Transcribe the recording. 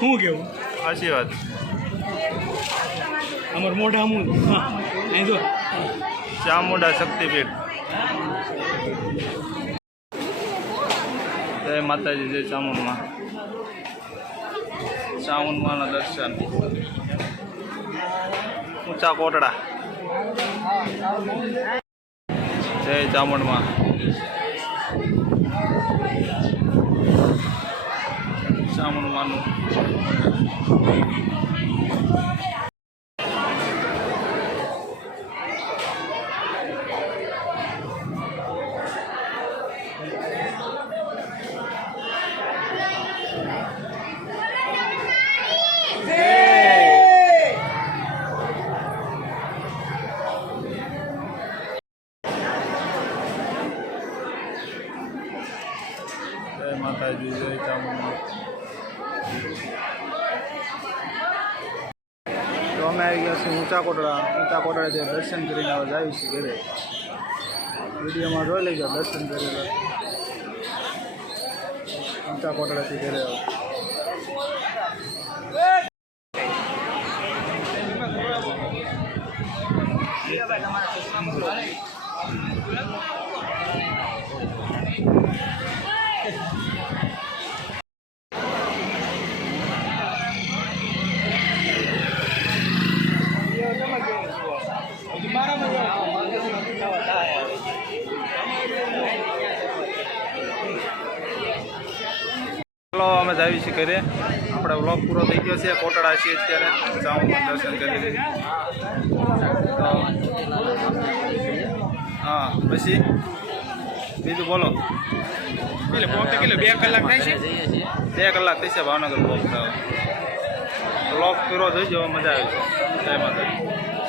શું કેવું સાચી વાત અમાર મોઢા અમૂલ અહીં જો ચામુંડા શક્તિપીઠ જય માતાજી જય ચામુંડમાં ચામુંડમાના દર્શન ઊંચા કોટડા જય ચામુંડમાં ચામુંડમાનું જય માતાજી જય ચામુંડા તો અમે આવી ગયા છીએ ઊંચા કોટડાથી દર્શન કરીને હવે જઈએ છીએ ઘરે વિડીયોમાં જોઈ લેજો દર્શન કરી ઊંચા કોટડાથી ઘરે ચાલો અમે જઈએ છીએ ઘરે આપણે વ્લોગ પૂરો થઈ ગયો છે કોટડા છીએ અત્યારે ચામુંડા દર્શન કરી હા પછી બીજું બોલો એટલે પોતે કેટલો 2 કલાક થાય છે 2 કલાક થઈ છે ભાવનગર વ્લોગ પૂરો થઈ ગયો મજા આવી છે જય માતાજી